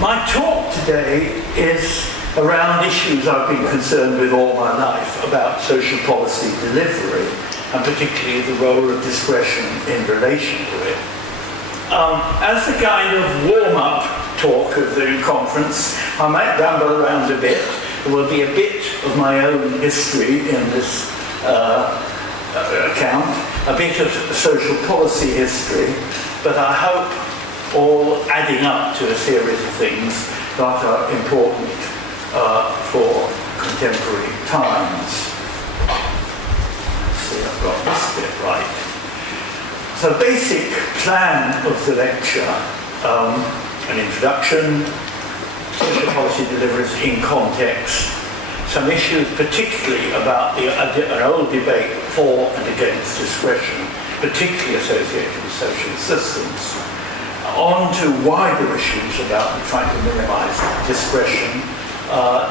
My talk today is around issues I've been concerned with all my life about social policy delivery, and particularly the role of discretion in relation to it. As a kind of warm-up talk of the conference, I might ramble around a bit. There will be a bit of my own history in this account, a bit of social policy history, but I hope all adding up to a series of things that are important for contemporary times. Let's see, I've got this bit right. So basic plan of the lecture, an introduction, social policy deliverance in context, some issues particularly about an old debate for and against discretion, particularly associated with social systems, on to wider issues about trying to minimize discretion,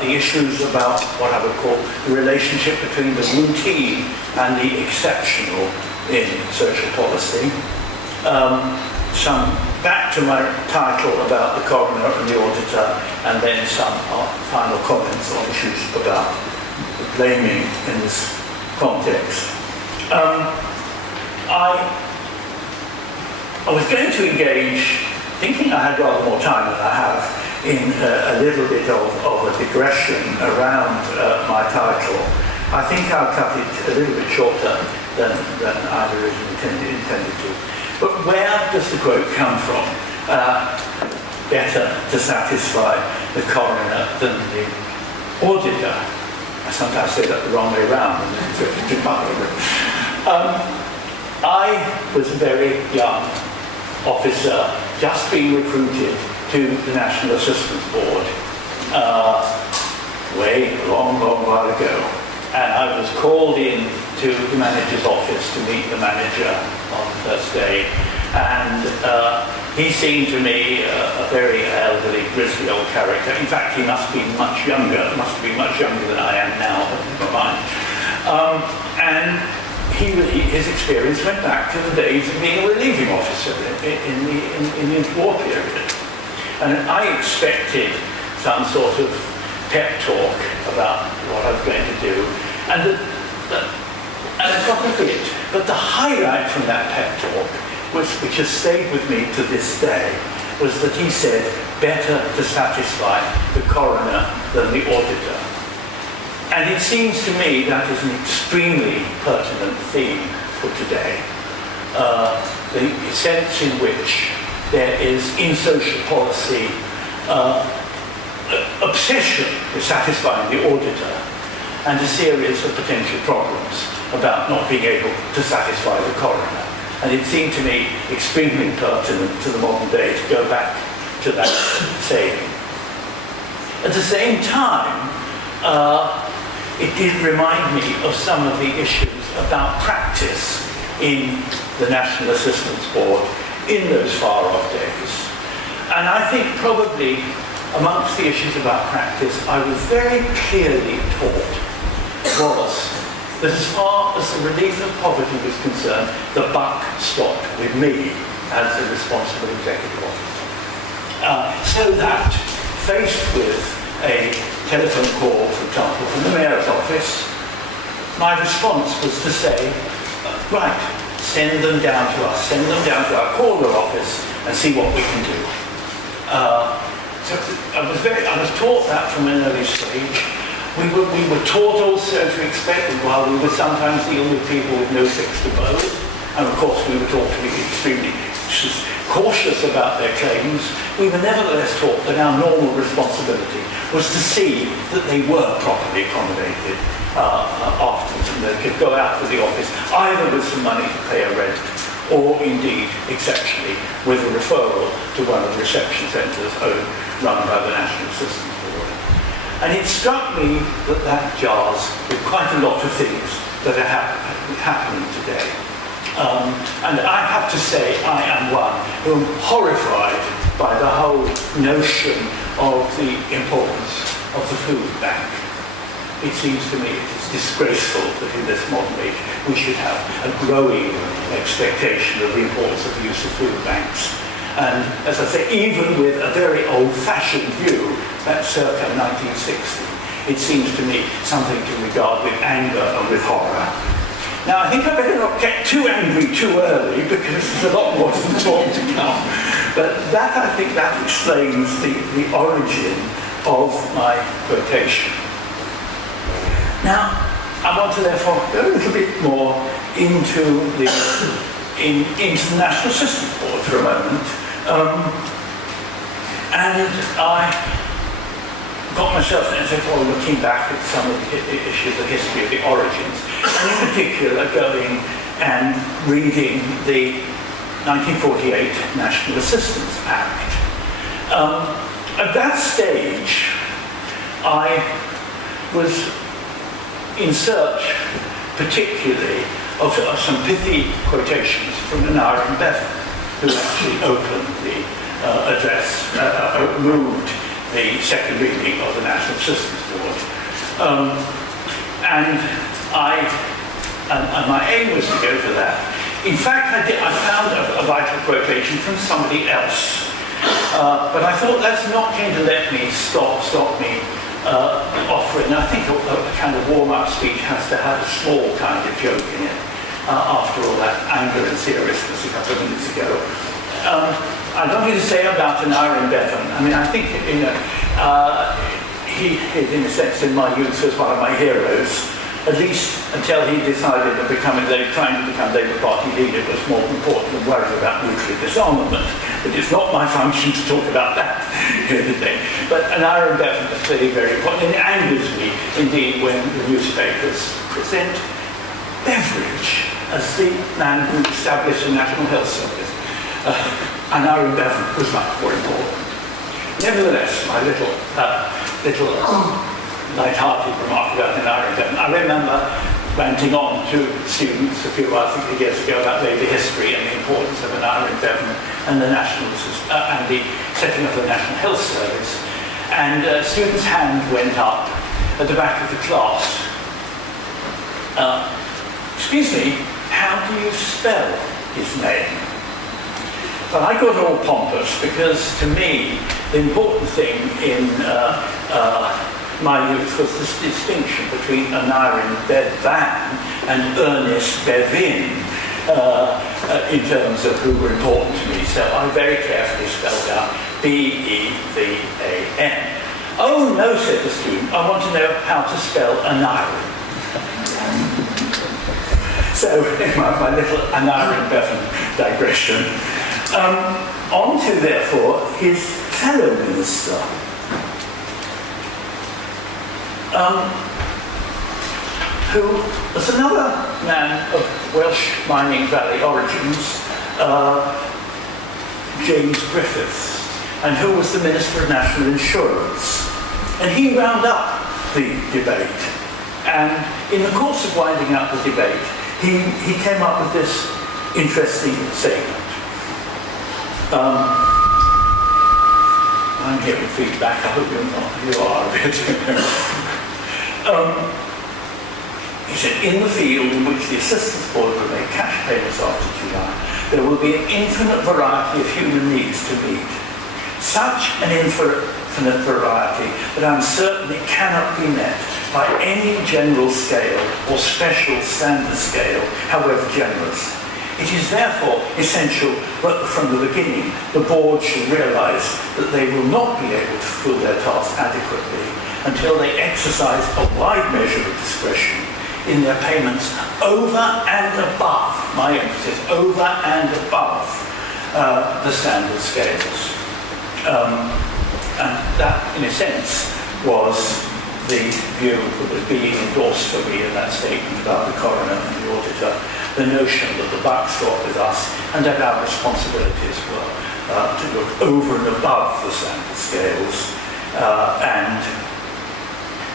the issues about what I would call the relationship between the routine and the exceptional in social policy. Some back to my title about the coroner and the auditor, and then some final comments on issues about blaming in this context. I was going to engage, thinking I had rather more time than I have, in a little bit of a digression around my title. I think I'll cut it a little bit shorter than I'd originally intended to. But where does the quote come from? Better to satisfy the coroner than the auditor. I sometimes say that the wrong way around. I was a very young officer, just being recruited to the National Assistance Board, a long while ago. And I was called in to the manager's office to meet the manager on the first day. And he seemed to me a very elderly, grisly old character. In fact, he must be much younger than I am now, but never mind. And his experience went back to the days of being a relieving officer in the interwar period. And I expected some sort of pep talk about what I was going to do, and I got a bit. But the highlight from that pep talk, which has stayed with me to this day, was that he said, better to satisfy the coroner than the auditor. And it seems to me that is an extremely pertinent theme for today. The sense in which there is, in social policy, obsession with satisfying the auditor and a series of potential problems about not being able to satisfy the coroner. And it seemed to me extremely pertinent to the modern day to go back to that saying. At the same time, it did remind me of some of the issues about practice in the National Assistance Board in those far-off days. And I think probably amongst the issues about practice, I was very clearly taught was that as far as the relief of poverty was concerned, the buck stopped with me as the responsible executive officer. So that, faced with a telephone call, for example, from the mayor's office, my response was to say, right, send them down to us, send them down to our corner office and see what we can do. So I was taught that from an early stage. We were taught also to expect that while we would sometimes deal with people with no fixed abode, and of course we were taught to be extremely cautious about their claims, we were nevertheless taught that our normal responsibility was to see that they were properly accommodated afterwards, and they could go out of the office either with some money to pay a rent, or indeed, exceptionally, with a referral to one of the reception centres run by the National Assistance Board. And it struck me that that jars with quite a lot of things that are happening today. And I have to say, I am one who am horrified by the whole notion of the importance of the food bank. It seems to me it is disgraceful that in this modern age we should have a growing expectation of the importance of the use of food banks. And as I say, even with a very old-fashioned view, that's circa 1960, it seems to me something to regard with anger and with horror. Now, I think I better not get too angry too early, because there's a lot more to the talk to come. But that, I think, that explains the origin of my quotation. Now, I want to therefore go a little bit more into the National Systems Board for a moment. And I got myself, as if I were looking back at some of the issues, the history of the origins, and in particular going and reading the 1948 National Assistance Act. At that stage, I was in search, particularly, of some pithy quotations from Aneurin Bevan, who actually opened the address, moved the second reading of the National Systems Board. And my aim was to go for that. In fact, I found a vital quotation from somebody else. But I thought that's not going to let me stop me offering. I think a kind of warm-up speech has to have a small kind of joke in it, after all that anger and seriousness a couple of minutes ago. I've nothing to say about Aneurin Bevan. I mean, I think, he is, in a sense, in my youth, was one of my heroes, at least until he decided that trying to become Labour Party leader was more important than worrying about nuclear disarmament. But it's not my function to talk about that here today. But Aneurin Bevan is clearly very important, and it angers me, indeed, when the newspapers present Beveridge as the man who established the National Health Service. Aneurin Bevan was much more important. Nevertheless, my little light-hearted remark about Aneurin Bevan. I remember ranting on to students a few years ago about Labour history and the importance of Aneurin Bevan and the and the setting up of the National Health Service. And students' hands went up at the back of the class. Excuse me, how do you spell his name? But I got all pompous because, to me, the important thing in my youth was this distinction between Aneurin Bevan and Ernest Bevin in terms of who were important to me. So I very carefully spelled out B-E-V-A-N. Oh no, said the student, I want to know how to spell Aneurin. So my little Aneurin Bevan digression. On to, therefore, his fellow minister. Who was another man of Welsh mining valley origins, James Griffiths, and who was the Minister of National Insurance. And he wound up the debate. And in the course of winding up the debate, he came up with this interesting statement. I'm hearing feedback. I hope you are a bit. He said, in the field in which the Assistance Board will make cash payments after July, there will be an infinite variety of human needs to meet. Such an infinite variety that I'm certain it cannot be met by any general scale or special standard scale, however generous. It is therefore essential that from the beginning the board should realise that they will not be able to fulfil their task adequately until they exercise a wide measure of discretion in their payments over and above, my emphasis, over and above the standard scales. And that, in a sense, was the view that was being endorsed for me in that statement about the coroner and the auditor, the notion that the buck stopped with us and that our responsibilities were to look over and above the standard scales, and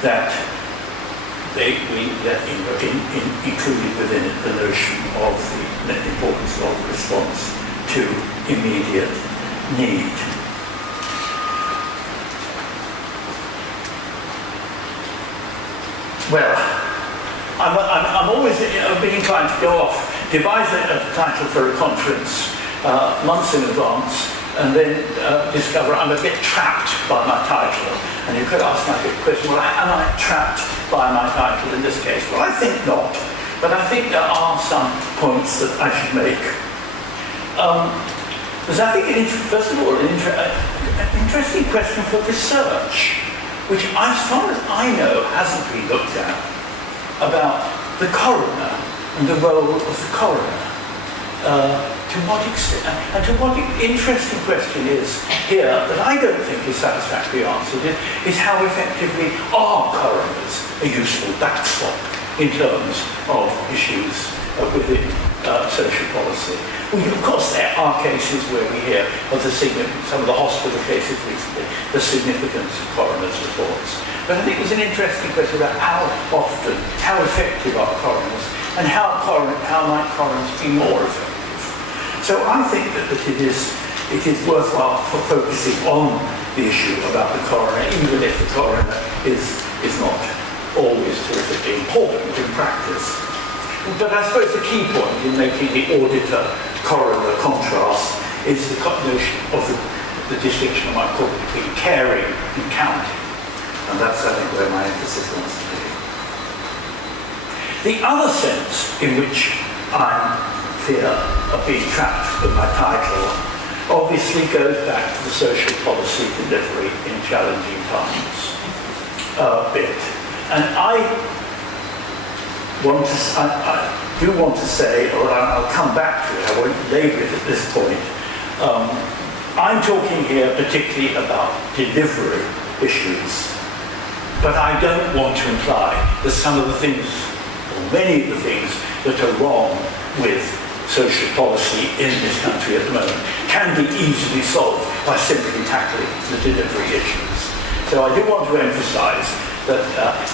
that included within it the notion of the importance of response to immediate need. Well, I'm always being inclined to go off, devise a title for a conference months in advance, and then discover I'm a bit trapped by my title. And you could ask my question, well, am I trapped by my title in this case? Well, I think not. But I think there are some points that I should make. Because I think, first of all, an interesting question for research, which as far as I know hasn't been looked at, about the coroner and the role of the coroner. To what extent, and to what interesting question is here that I don't think is satisfactorily answered is how effectively are coroners a useful backstop in terms of issues within social policy. Well, of course, there are cases where we hear of some of the hospital cases recently, the significance of coroners' reports. But I think there's an interesting question about how often, how effective are coroners, and how might coroners be more effective. So I think that it is worthwhile for focusing on the issue about the coroner, even if the coroner is not always terrifically important in practice. But I suppose the key point in making the auditor-coroner contrast is the notion of the distinction I might call between caring and counting. And that's, I think, where my emphasis wants to be. The other sense in which I fear of being trapped in my title obviously goes back to the social policy delivery in challenging times bit. And I do want to say, or I'll come back to it, I won't labour it at this point, I'm talking here particularly about delivery issues, but I don't want to imply that some of the things, or many of the things that are wrong with social policy in this country at the moment can be easily solved by simply tackling the delivery issues. So I do want to emphasise that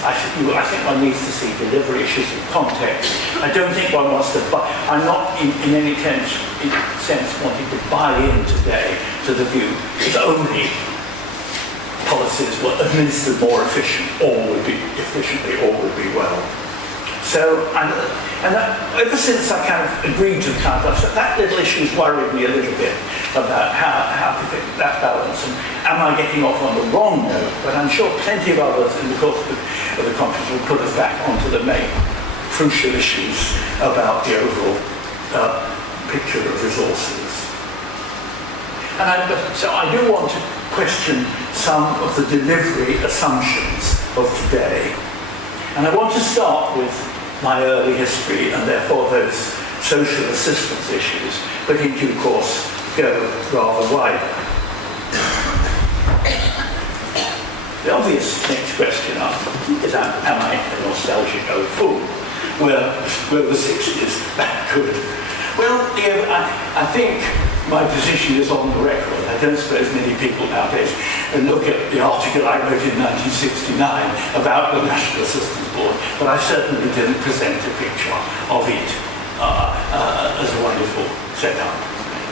I think one needs to see delivery issues in context. I don't think one wants to buy, I'm not in any sense wanting to buy in today to the view if only policies were administered more efficiently or would be well. So, ever since I kind of agreed to the title, that little issue has worried me a little bit about how to fit that balance. And am I getting off on the wrong note? But I'm sure plenty of others in the course of the conference will put us back onto the main crucial issues about the overall picture of resources. So I do want to question some of the delivery assumptions of today. And I want to start with my early history and therefore those social assistance issues, but in due course go rather wider. The obvious next question is, am I a nostalgic old fool? Were the 60s that good? Well, I think my position is on the record. I don't suppose many people nowadays look at the article I wrote in 1969 about the National Assistance Board, but I certainly didn't present a picture of it as a wonderful setup.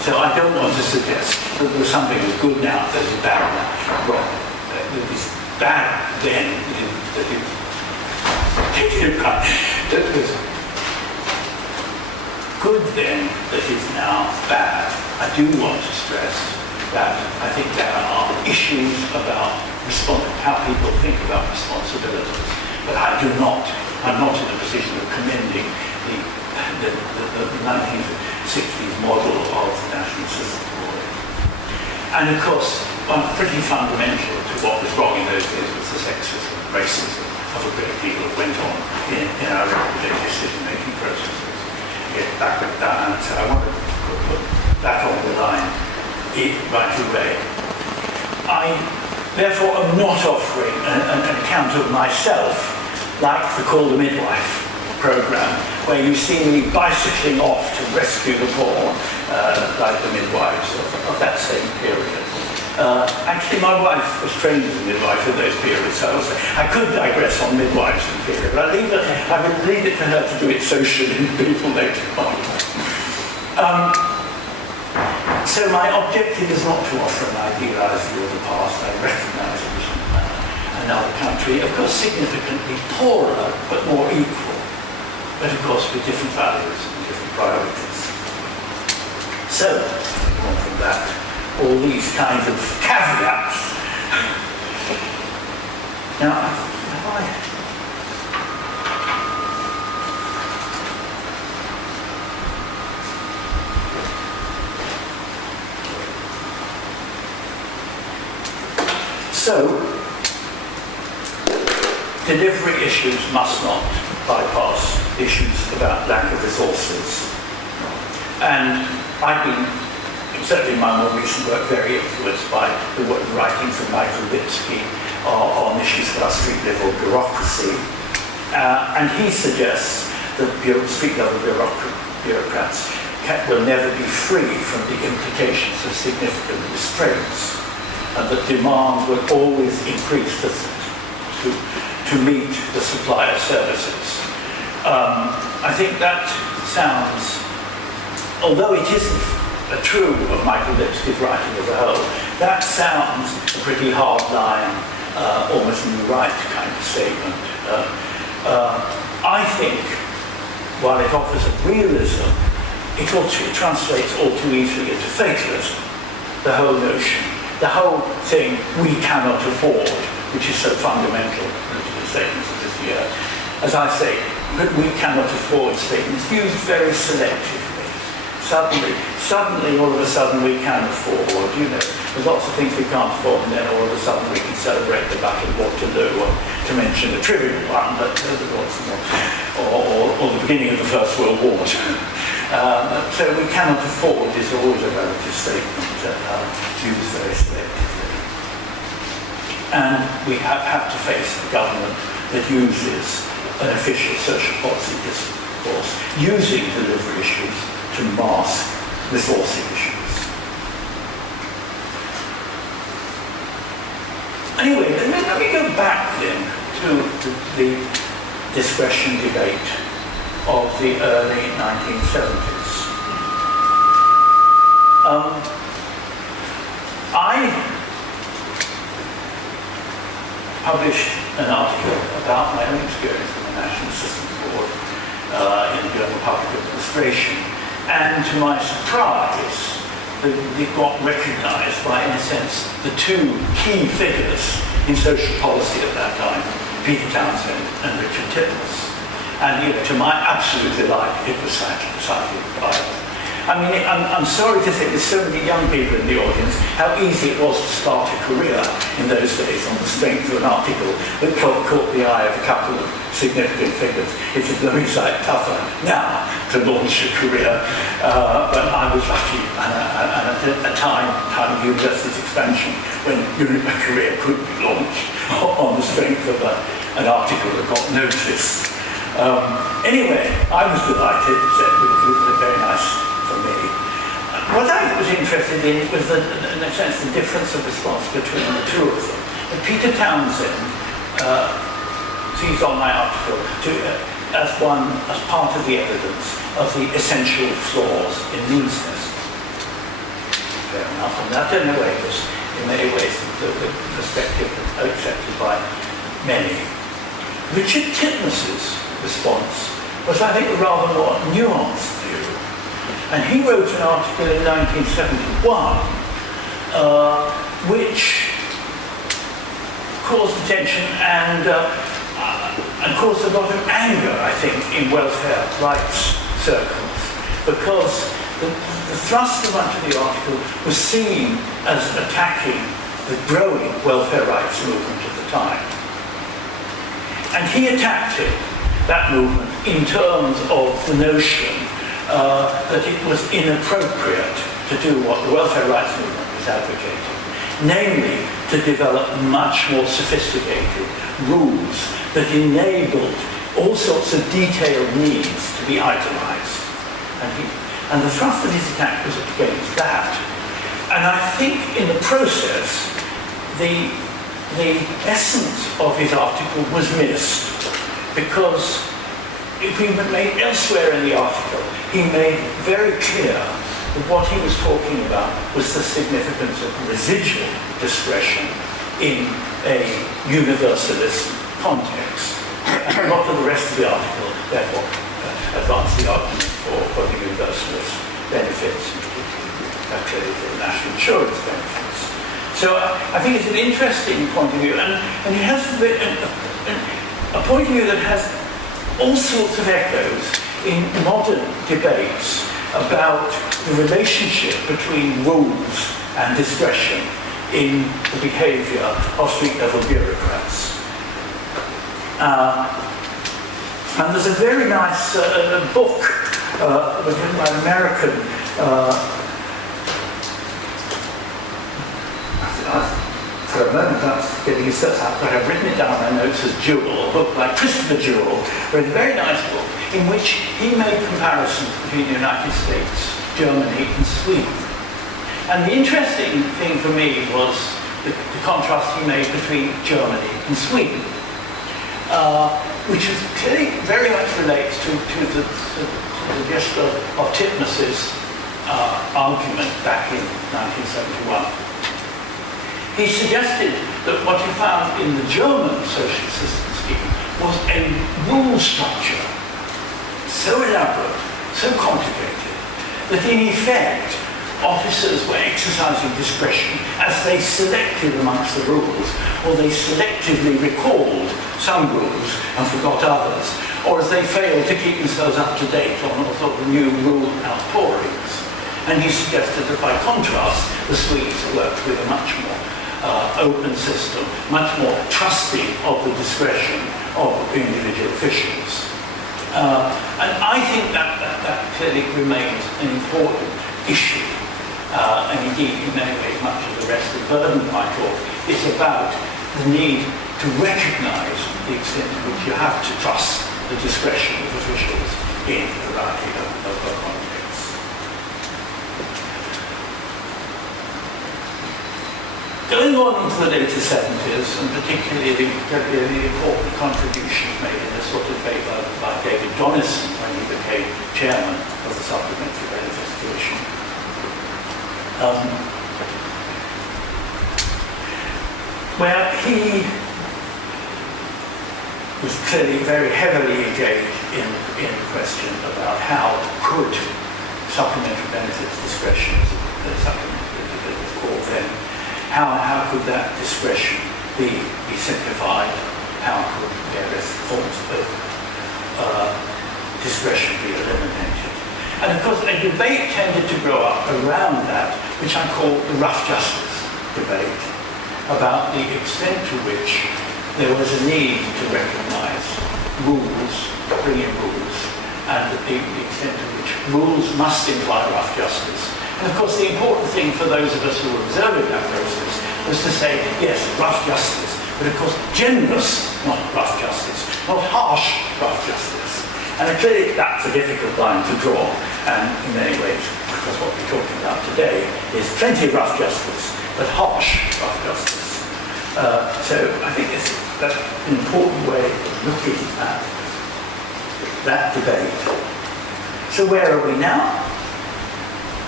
So I don't want to suggest that there's something that's good now that is bad now. Well, that is bad then, that was good then that is now bad. I do want to stress that I think there are issues about how people think about responsibilities, but I'm not in a position of commending the 1960s model of the National Assistance Board. And of course, pretty fundamental to what was wrong in those days was the sexism, racism of a great deal that went on in our everyday decision-making processes. Get back with that, so I want to put that on the line right away. I therefore am not offering an account of myself like the Call the Midwife programme, where you see me bicycling off to rescue the poor, like the midwives of that same period. Actually, my wife was trained as a midwife in those periods, so I could digress on midwives in the period, but I would leave it to her to do it socially with people later on. So my objective is not to offer an idealised view of the past. I recognise it was another country, of course significantly poorer, but more equal, but of course with different values and different priorities. So, on from that, all these kinds of caveats. Now, have I? So, delivery issues must not bypass issues about lack of resources. And I've been, certainly in my more recent work, very influenced by the writings of Michael Lipsky on issues about street-level bureaucracy. And he suggests that street-level bureaucrats will never be free from the implications of significant restraints, and that demand will always increase to meet the supply of services. I think that sounds, although it isn't true of Michael Lipsky's writing as a whole, that sounds a pretty hard line, almost new right kind of statement. I think, while it offers a realism, it translates all too easily into fatalism. The whole notion, the whole thing, we cannot afford, which is so fundamental to the statements of this year. As I say, that we cannot afford statements used very selectively. Suddenly, all of a sudden we can afford, there's lots of things we can't afford, and then all of a sudden we can celebrate the Battle of Waterloo, or to mention a trivial one, but or the beginning of the First World War. So we cannot afford is always a relative statement used very selectively. And we have to face a government that uses an official social policy discourse, using delivery issues to mask resourcing issues. Anyway, let me go back then to the discretion debate of the early 1970s. I published an article about my own experience with the National Assistance Board in the Journal of Public Administration, and to my surprise, it got recognised by, in a sense, the two key figures in social policy at that time, Peter Townsend and Richard Titmuss. And to my absolute delight, it was cited by them. I mean, I'm sorry to say there's so many young people in the audience, how easy it was to start a career in those days on the strength of an article that caught the eye of a couple of significant figures. It's a very sight tougher now to launch a career, but I was lucky, and at a time of university's expansion, when a career could be launched on the strength of an article that got noticed. Anyway, I was delighted, it was very nice for me. What I was interested in was, in a sense, the difference of response between the two of them. And Peter Townsend seized on my article as part of the evidence of the essential flaws in needlessness. Fair enough, and that in a way was, in many ways, the perspective accepted by many. Richard Titmuss's response was, I think, a rather more nuanced view. And he wrote an article in 1971 which caused attention and caused a lot of anger, I think, in welfare rights circles, because the thrust of much of the article was seen as attacking the growing welfare rights movement at the time. And he attacked that movement in terms of the notion that it was inappropriate to do what the welfare rights movement was advocating, namely to develop much more sophisticated rules that enabled all sorts of detailed needs to be itemized. And the thrust of his attack was against that. And I think in the process, the essence of his article was missed, because if we made elsewhere in the article, he made very clear that what he was talking about was the significance of residual discretion in a universalist context. And a lot of the rest of the article, therefore, advanced the argument for the universalist benefits, and particularly clearly for the national insurance benefits. So I think it's an interesting point of view, and it has a point of view that has all sorts of echoes in modern debates about the relationship between rules and discretion in the behaviour of street-level bureaucrats. And there's a very nice book written by an American for a moment I was getting it set up, but I've written it down in my notes as Jewell, a book by Christopher Jewell, wrote a very nice book in which he made comparisons between the United States, Germany and Sweden. And the interesting thing for me was the contrast he made between Germany and Sweden, which clearly very much relates to the gist of Titmus's argument back in 1971. He suggested that what he found in the German social assistance scheme was a rule structure so elaborate, so complicated, that in effect officers were exercising discretion as they selected amongst the rules, or they selectively recalled some rules and forgot others, or as they failed to keep themselves up to date on all sorts of new rule outpourings. And he suggested that by contrast, the Swedes worked with a much more open system, much more trusting of the discretion of individual officials. And I think that clearly remains an important issue. And indeed, in many ways, much of the rest of the burden of my talk is about the need to recognise the extent to which you have to trust the discretion of officials in a variety of contexts. Going on into the later 70s, and particularly the important contributions made in a sort of way by David Donison when he became chairman of the Supplementary Benefits Commission, where he was clearly very heavily engaged in the question about how could supplementary benefits discretion, supplementary that was called then, how could that discretion be simplified? How could various forms of discretion be eliminated? And of course, a debate tended to grow up around that, which I call the rough justice debate, about the extent to which there was a need to recognise rules, bring in rules, and the extent to which rules must imply rough justice. And of course, the important thing for those of us who were observing that process was to say, yes, rough justice, but of course, generous, not rough justice, not harsh rough justice. And clearly, that's a difficult line to draw, and in many ways, because what we're talking about today is plenty of rough justice, but harsh rough justice. So I think that's an important way of looking at that debate. So where are we now?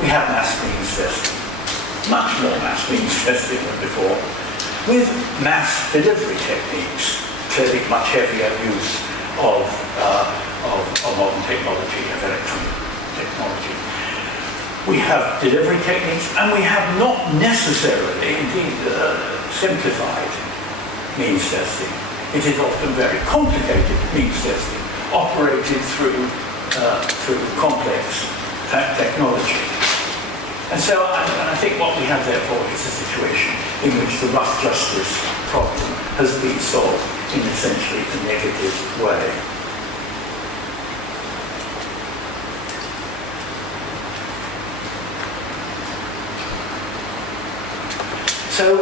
We have mass means testing, much more mass means testing than before, with mass delivery techniques, clearly much heavier use of modern technology, of electronic technology. We have delivery techniques, and we have not necessarily, indeed, simplified means testing. It is often very complicated means testing, operated through complex technology. And so I think what we have therefore is a situation in which the rough justice problem has been solved in essentially a negative way. So,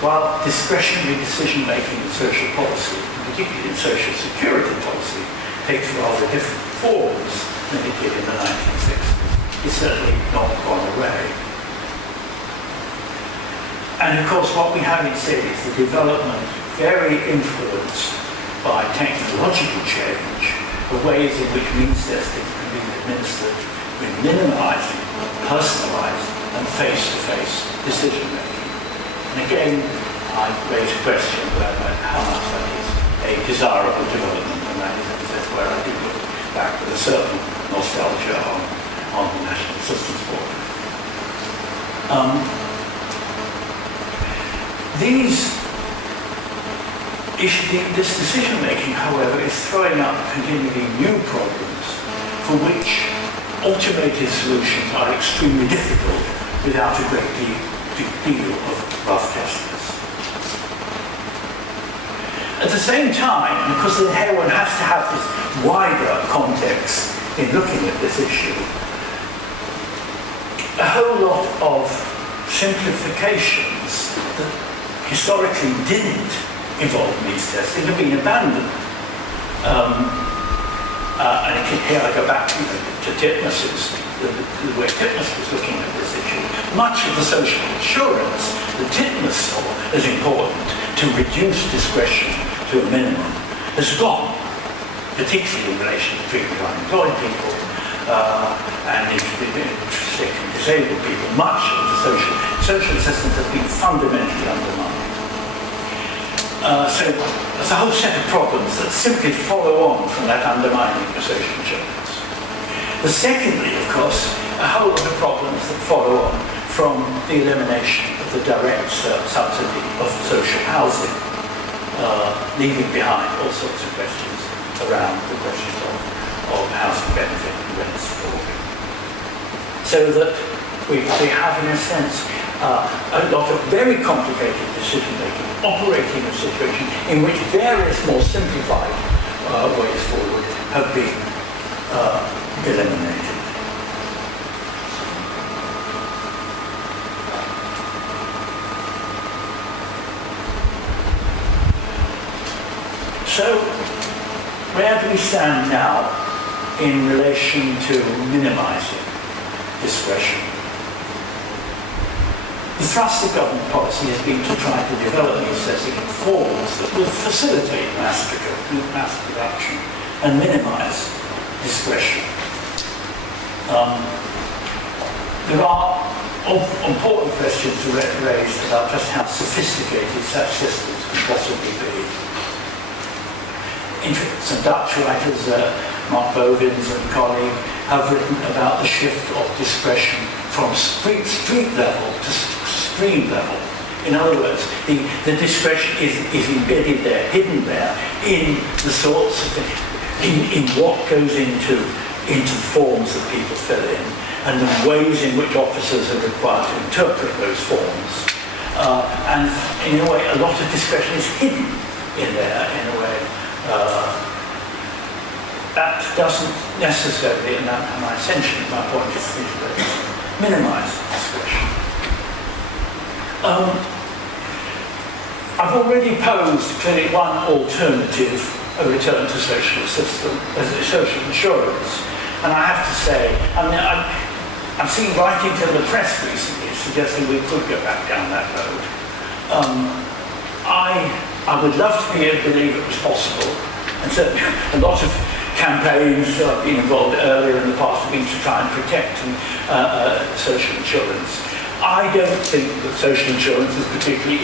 while discretionary decision-making in social policy, particularly in social security policy, takes rather different forms than it did in the 1960s, it's certainly not gone away. And of course, what we have instead is the development, very influenced by technological change, of ways in which means testing can be administered with minimizing, personalized, and face-to-face decision-making. And again, I raise a question about how much that is a desirable development, and that's where I do look back with a certain nostalgia on the National Assistance Board. Um, this decision-making, however, is throwing up continually new problems for which automated solutions are extremely difficult without a great deal of rough testers. At the same time, because here one has to have this wider context in looking at this issue, a whole lot of simplifications that historically didn't involve needs testing have been abandoned. And here I go back to Titmus's, the way Titmus was looking at this issue. Much of the social insurance that Titmus saw as important to reduce discretion to a minimum has gone, particularly in relation to treatment of unemployed people and sick and disabled people. Much of the social systems have been fundamentally undermined. So there's a whole set of problems that simply follow on from that undermining of social insurance. But secondly, of course, a whole lot of problems that follow on from the elimination of the direct subsidy of social housing, leaving behind all sorts of questions around the questions of housing benefit and rent support. So that we have, in a sense, a lot of very complicated decision-making operating a situation in which various more simplified ways forward have been eliminated. So, where do we stand now in relation to minimizing discretion? The thrust of government policy has been to try to develop these assessing forms that will facilitate mass production and minimize discretion. There are important questions raised about just how sophisticated such systems can possibly be. Some Dutch writers, Mark Bovins and colleague, have written about the shift of discretion from street level to stream level. In other words, the discretion is embedded there, hidden there, in the sorts of things, in what goes into forms that people fill in, and the ways in which officers are required to interpret those forms. And in a way, a lot of discretion is hidden in there, in a way. That doesn't necessarily, and essentially my point is minimize discretion. I've already posed clearly one alternative, a return to social insurance, and I have to say, I've seen writings in the press recently suggesting we could go back down that road. I would love to be able to believe it was possible, and certainly a lot of campaigns I've been involved earlier in the past have been to try and protect social insurance. I don't think that social insurance is particularly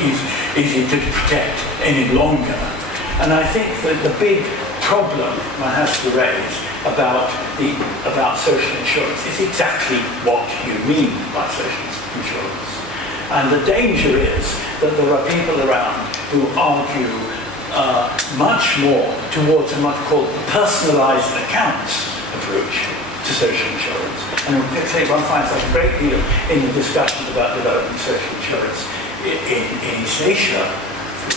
easy to protect any longer. And I think that the big problem one has to raise about social insurance is exactly what you mean by social insurance. And the danger is that there are people around who argue much more towards what I call the personalised accounts approach to social insurance. And particularly one finds that a great deal in the discussions about developing social insurance in East Asia,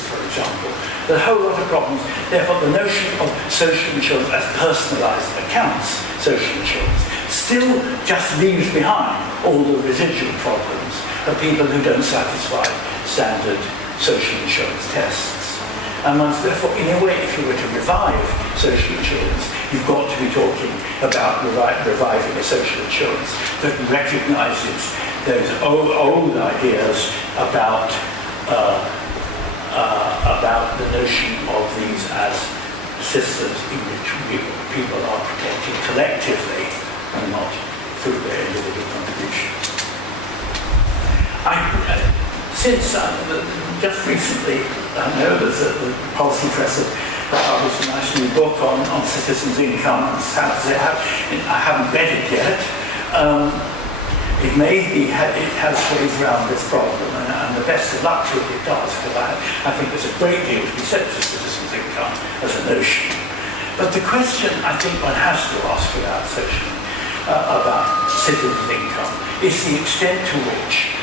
for example. There are a whole lot of problems. Therefore, the notion of social insurance as personalised accounts, social insurance, still just leaves behind all the residual problems of people who don't satisfy standard social insurance tests. And therefore, in a way, if you were to revive social insurance, you've got to be talking about reviving a social insurance that recognises those old ideas about the notion of these as systems in which people are protected collectively and not through their individual contributions. Just recently, I know there's the Policy Press have published a nice new book on citizens' income and salaries. I haven't read it yet, It may be, it has ways around this problem, and the best of luck to it does, because I think there's a great deal to be said for citizens' income as a notion. But the question I think one has to ask about citizens' income is the extent to which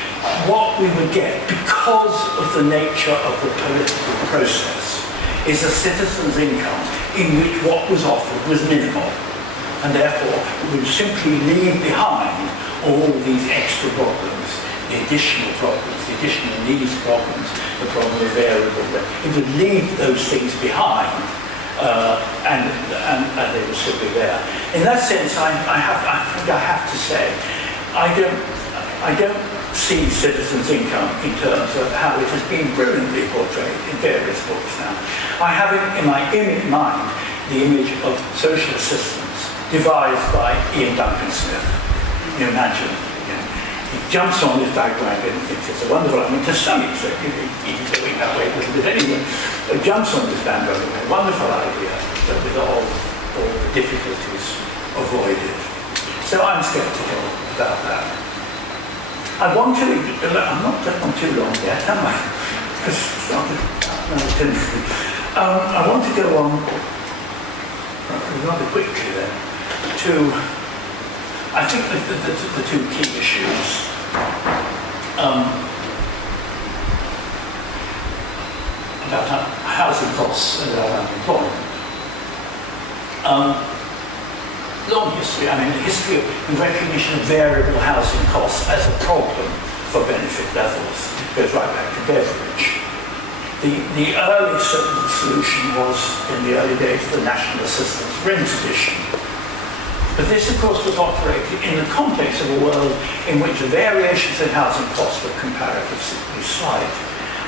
what we would get, because of the nature of the political process, is a citizen's income in which what was offered was minimal, and therefore would simply leave behind all these extra problems, the additional needs problems, the problem of variable rent. It would leave those things behind, and they will still be there. In that sense, I think I have to say, I don't see citizens' income in terms of how it has been brilliantly portrayed in various books now. I have in my mind the image of social assistance devised by Ian Duncan Smith. You imagine, he jumps on his bagwagon and thinks it's a wonderful, I mean, to some extent, he's going that way a little bit anyway, but jumps on this bandwagon, a wonderful idea, but with all the difficulties avoided. So I'm sceptical about that. I'm not on too long yet, am I? Because I want to go on rather quickly then to, I think the two key issues about housing costs and about unemployment. Long history, I mean the history of the recognition of variable housing costs as a problem for benefit levels goes right back to Beveridge. The earliest solution was, in the early days, the National Assistance Rent Addition. But this, of course, was operated in the context of a world in which the variations in housing costs were comparatively slight,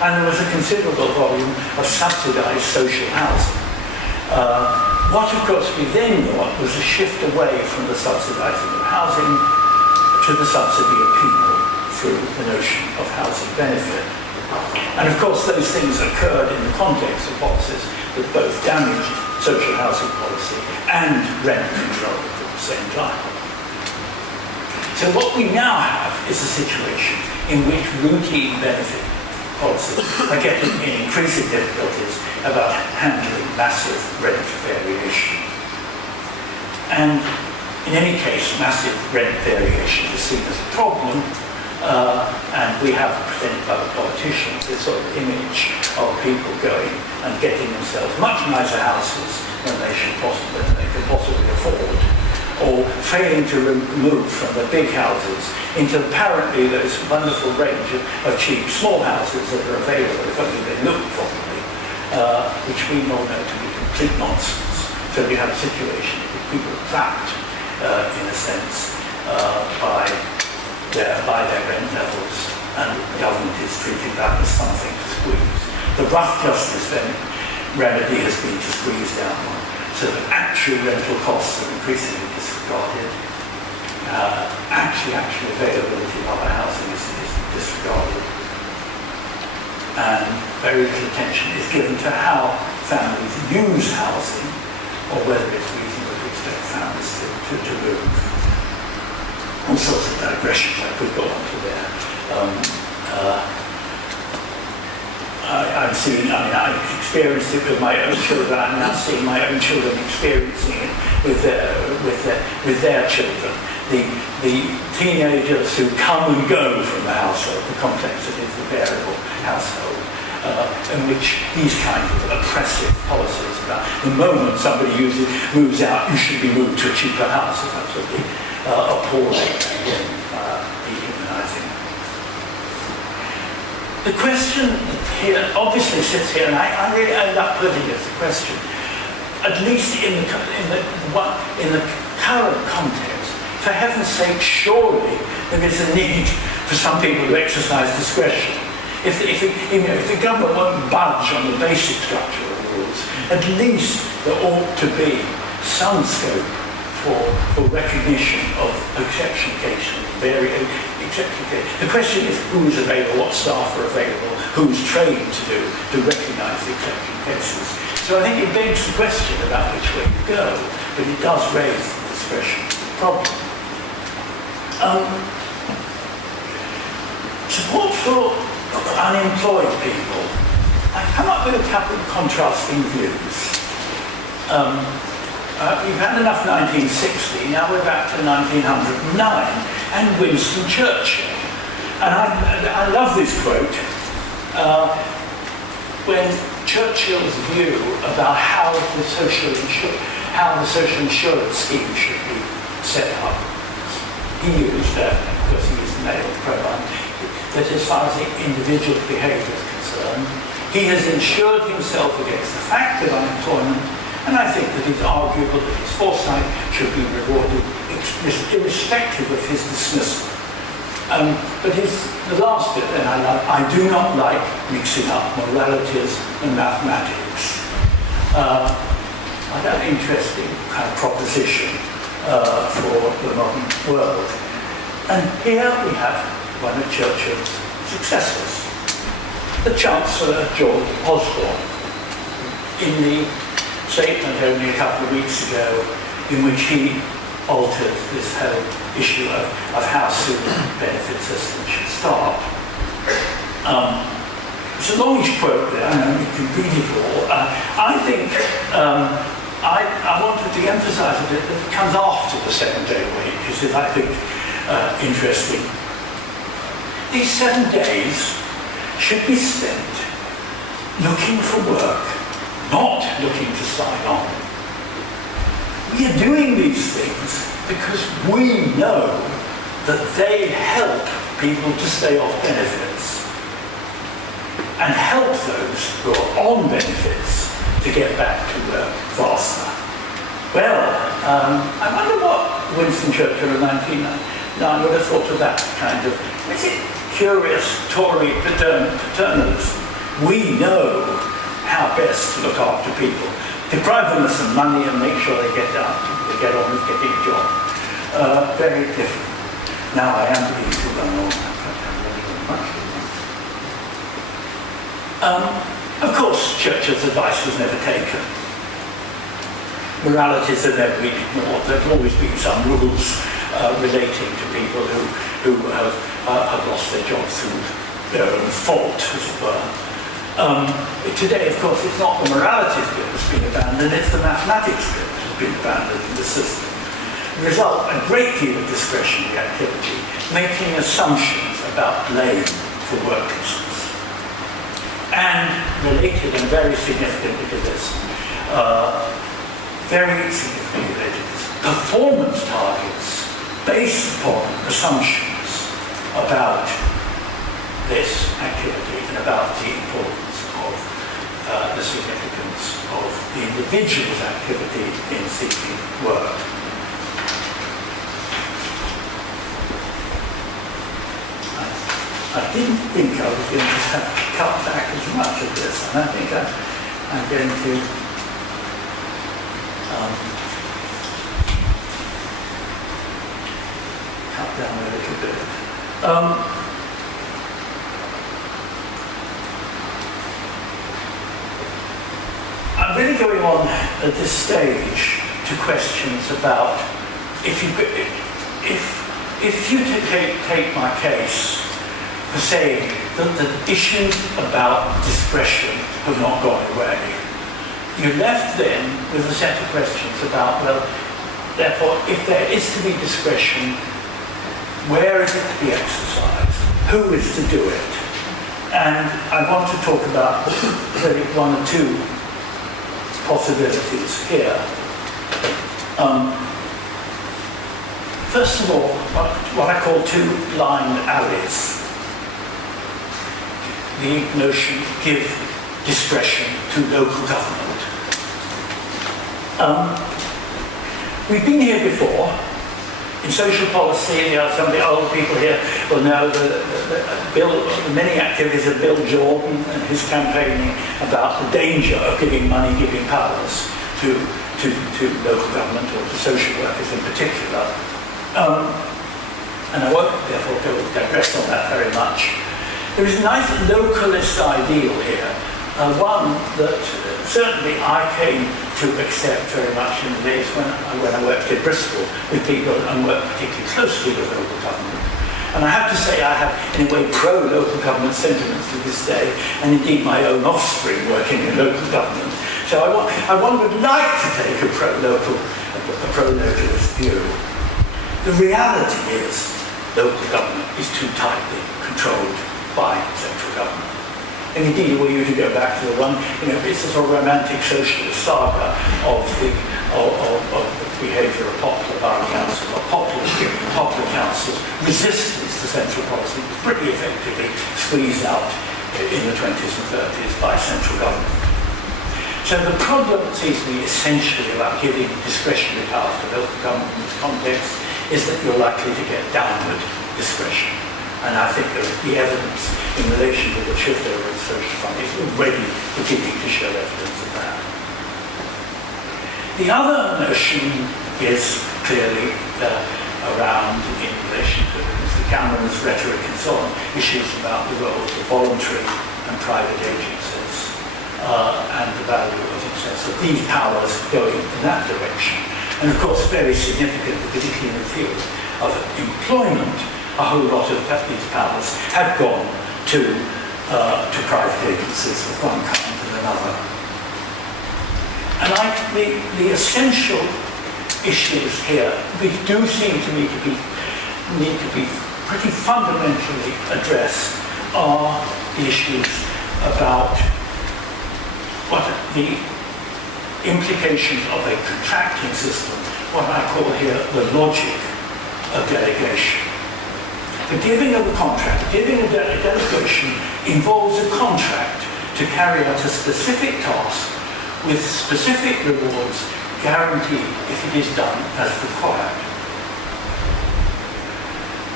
and there was a considerable volume of subsidised social housing. What, of course, we then got was a shift away from the subsidising of housing to the subsidy of people through the notion of housing benefit. And, of course, those things occurred in the context of policies that both damaged social housing policy and rent control at the same time. So what we now have is a situation in which routine benefit policies are getting in increasing difficulties about handling massive rent variation. And in any case, massive rent variation is seen as a problem, and we have presented by the politicians this sort of image of people going and getting themselves much nicer houses than they can possibly afford, or failing to move from the big houses into apparently those wonderful range of cheap small houses that are available if only they look properly, which we all know to be complete nonsense. So we have a situation with people trapped, in a sense, by their rent levels, and the government is treating that as something to squeeze. The rough justice remedy has been to squeeze down on, so that actual rental costs are increasingly disregarded. Actual availability of other housing is disregarded. And very little attention is given to how families use housing, or whether it's reasonable to expect families to move. All sorts of digressions I could go on to there. I've experienced it with my own children. I'm now seeing my own children experiencing it with their children. The teenagers who come and go from the household, the complexity of the variable household, in which these kinds of oppressive policies about the moment somebody moves out, you should be moved to a cheaper house, is absolutely appalling and dehumanizing. The question here obviously sits here, and I really end up putting it as a question, at least in the current context. For heaven's sake, surely there is a need for some people to exercise discretion. If the government won't budge on the basic structure of rules, at least there ought to be some scope for recognition of exception cases. The question is who's available, what staff are available, who's trained to recognise the exception cases. So I think it begs the question about which way to go, but it does raise the discretion problem. Support for unemployed people. I come up with a couple of contrasting views. We've had enough 1960, now we're back to 1909, and Winston Churchill. And I love this quote, when Churchill's view about how the social insurance scheme should be set up. He used, of course he used the male pronoun, that as far as the individual behaviour is concerned, he has insured himself against the fact of unemployment, and I think that it's arguable that his foresight should be rewarded irrespective of his dismissal. But the last bit then I do not like mixing up moralities and mathematics. I got an interesting kind of proposition for the modern world. And here we have one of Churchill's successors, the Chancellor George Osborne, in the statement only a couple of weeks ago in which he altered this whole issue of how soon benefit systems should start. It's a longish quote there, I know you can read it all. I think I wanted to emphasise a bit that it comes after the 7-day week, because it's, I think, interesting. These 7 days should be spent looking for work, not looking to sign on. We are doing these things because we know that they help people to stay off benefits and help those who are on benefits to get back to work faster. Well, I wonder what Winston Churchill in 1909 would have thought of that kind of, is it curious Tory paternalism? We know how best to look after people. Deprive them of some money and make sure they get on with getting a job. Very different. Now I am beginning to run on. Of course, Churchill's advice was never taken. Moralities have never been ignored. There have always been some rules relating to people who have lost their jobs through their own fault, as it were. Today, of course, it's not the moralities bit that's been abandoned, it's the mathematics bit that's been abandoned in the system. The result, a great deal of discretionary activity, making assumptions about blame for worklessness. And related and very significantly to this, performance targets based upon assumptions about this activity and about the importance of the significance of the individual's activity in seeking work. I didn't think I was going to cut back as much of this, and I think I'm going to cut down a little bit. I'm really going on at this stage to questions about if you take my case for saying that the issues about discretion have not gone away, you're left then with a set of questions about, well, therefore, if there is to be discretion, where is it to be exercised? Who is to do it? And I want to talk about really one or two possibilities here. First of all, what I call two blind alleys. The notion give discretion to local government. We've been here before. In social policy, some of the old people here will know the many activities of Bill Jordan and his campaigning about the danger of giving money-giving powers to local government or to social workers in particular. And I won't therefore digress on that very much. There is a nice localist ideal here, one that certainly I came to accept very much in the days when I worked in Bristol with people and worked particularly closely with local government. And I have to say I have, in a way, pro-local government sentiments to this day, and indeed my own offspring working in local government. So one would like to take a pro-localist view. The reality is local government is too tightly controlled by central government. And indeed, were you to go back to the one, it's a sort of romantic socialist saga of the behaviour of popular borough councils, or popular councils' resistance to central policy was pretty effectively squeezed out in the 20s and 30s by central government. So the problem seems to be essentially about giving discretionary powers to local government in this context is that you're likely to get downward discretion. And I think that the evidence in relation to the shift over the social fund is already beginning to show evidence of that. The other notion is clearly around, in relation to Mr. Cameron's rhetoric and so on, issues about the roles of voluntary and private agencies and the value of, in a sense, of these powers going in that direction. And of course, very significant, particularly in the field of employment, a whole lot of these powers have gone to private agencies of one kind and another. And I think the essential issues here, we do seem to me to need to be pretty fundamentally addressed, are the issues about what the implications of a contracting system, what I call here the logic of delegation. The giving of a contract, giving a delegation involves a contract to carry out a specific task with specific rewards guaranteed if it is done as required.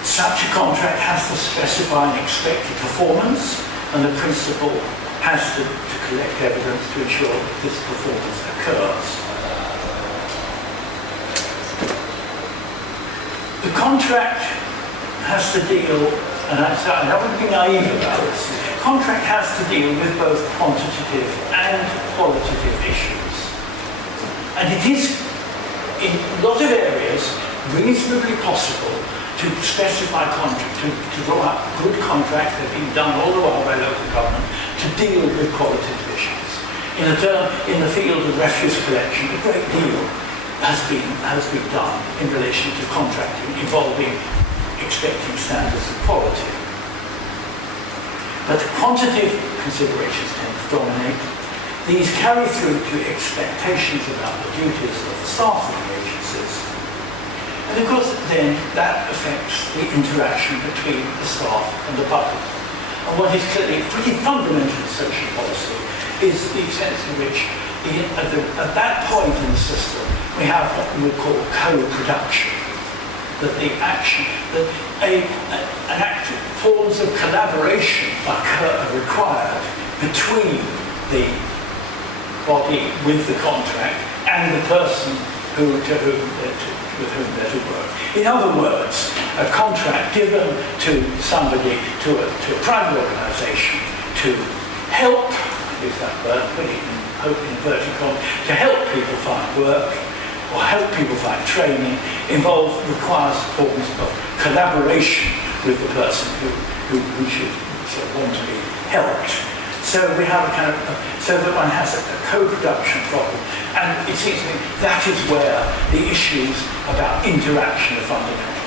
Such a contract has to specify an expected performance, and the principal has to collect evidence to ensure that this performance occurs. The contract has to deal, and I don't want to be naive about this, the contract has to deal with both quantitative and qualitative issues. And it is, in a lot of areas, reasonably possible to specify contract, to draw up good contracts that have been done all the while by local government to deal with qualitative issues. In the field of refuse collection, a great deal has been done in relation to contracting involving expecting standards of quality. But quantitative considerations tend to dominate. These carry through to expectations about the duties of the staff of the agencies. And of course, then that affects the interaction between the staff and the public. And what is clearly pretty fundamental in social policy is the sense in which, at that point in the system, we have what we would call co-production. That the action, that forms of collaboration are required between the body with the contract and the person with whom they're to work. In other words, a contract given to somebody, to a private organisation, to help, use that word, put it in inverted commas, to help people find work, or help people find training, requires forms of collaboration with the person who should want to be helped. So we have so that one has a co-production problem. And it seems to me that is where the issues about interaction are fundamental.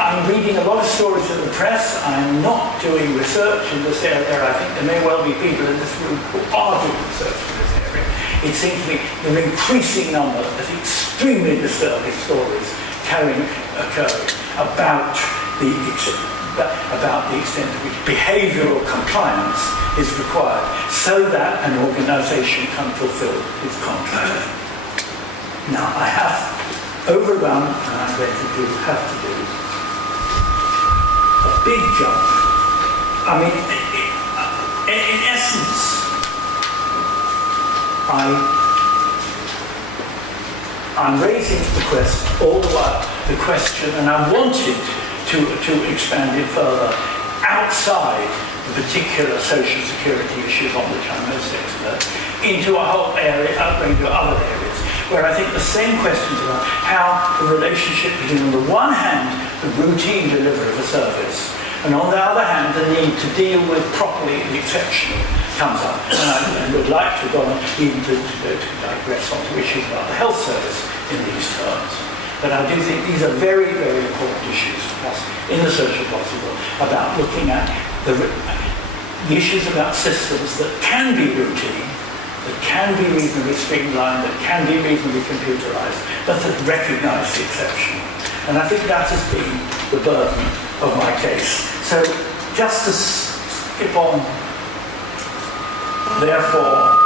I'm reading a lot of stories in the press. I'm not doing research in this area. I think there may well be people in this room who are doing research in this area. It seems to me there are increasing number of extremely disturbing stories occurring about the extent to which behavioural compliance is required so that an organisation can fulfil its contract. Now, I have overrun, and I'm going to have to do a big jump. I mean, in essence, I'm raising the question all the while, the question, and I wanted to expand it further outside the particular social security issues on which I'm most expert, into a whole area, range of other areas, where I think the same questions about how the relationship between, on the one hand, the routine delivery of a service. And on the other hand, the need to deal with properly the exceptional comes up. And I would like to go on even to digress onto issues about the health service in these terms. But I do think these are very, very important issues for us in the social policy world about looking at the issues about systems that can be routine, that can be reasonably streamlined, that can be reasonably computerized, but that recognise the exceptional. And I think that has been the burden of my case. So just to skip on, therefore,